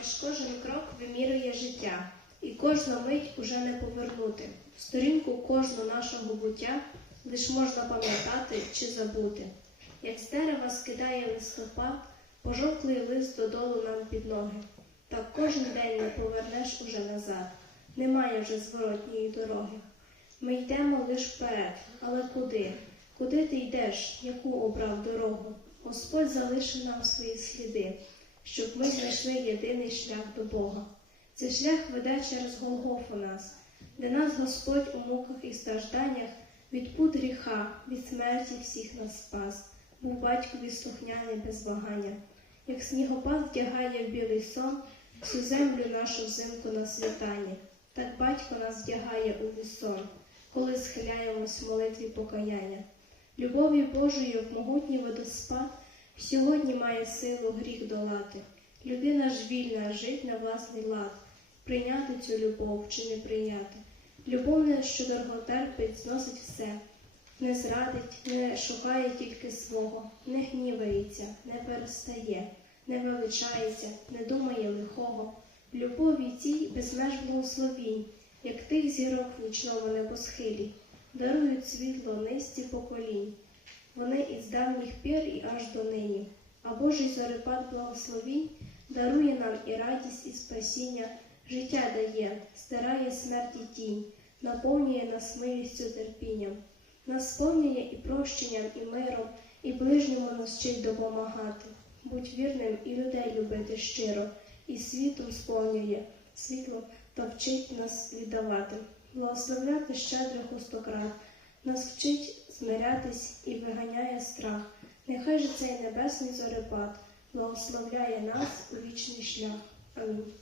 Наш кожен крок вимірює життя, і кожну мить уже не повернути. Сторінку кожну нашого буття лиш можна пам'ятати чи забути. Як з дерева скидає листопад, пожовклий лист додолу нам під ноги. Так кожен день не повернеш уже назад, немає вже зворотньої дороги. Ми йдемо лиш вперед, але куди? Куди ти йдеш, яку обрав дорогу? Господь залишив нам свої сліди, щоб ми знайшли єдиний шлях до Бога. Цей шлях веде через Голгофу нас, де нас Господь у муках і стражданнях від пут гріха, від смерті всіх нас спас, був батькові слухняний без вагання, як снігопад вдягає в білий сон всю землю нашу взимку на світанні, так батько нас вдягає у вісон, коли схиляємось в молитві покаяння. Любові Божої, як могутній водоспад, сьогодні має силу гріх долати. Людина ж вільна, жить на власний лад, прийняти цю любов чи не прийняти. Любов, не що дороготерпить, зносить все, не зрадить, не шукає тільки свого, не гнівається, не перестає, не величається, не думає лихого. Любові цій безмеж благословінь, як тих зірок в нічному небосхилі, дарують світло низці поколінь. Вони із давніх пір і аж до нині. А Божий зорепад благословінь дарує нам і радість, і спасіння, життя дає, стирає смерті тінь, наповнює нас милістю терпінням, нас сповнює і прощенням, і миром, і ближньому нас вчить допомагати. Будь вірним і людей любити щиро, і світом сповнює світло та вчить нас віддавати, благословляти щедрих у стократ, нас вчить змирятись і виганяє страх. Нехай же цей небесний зорепад благословляє нас у вічний шлях. Амінь.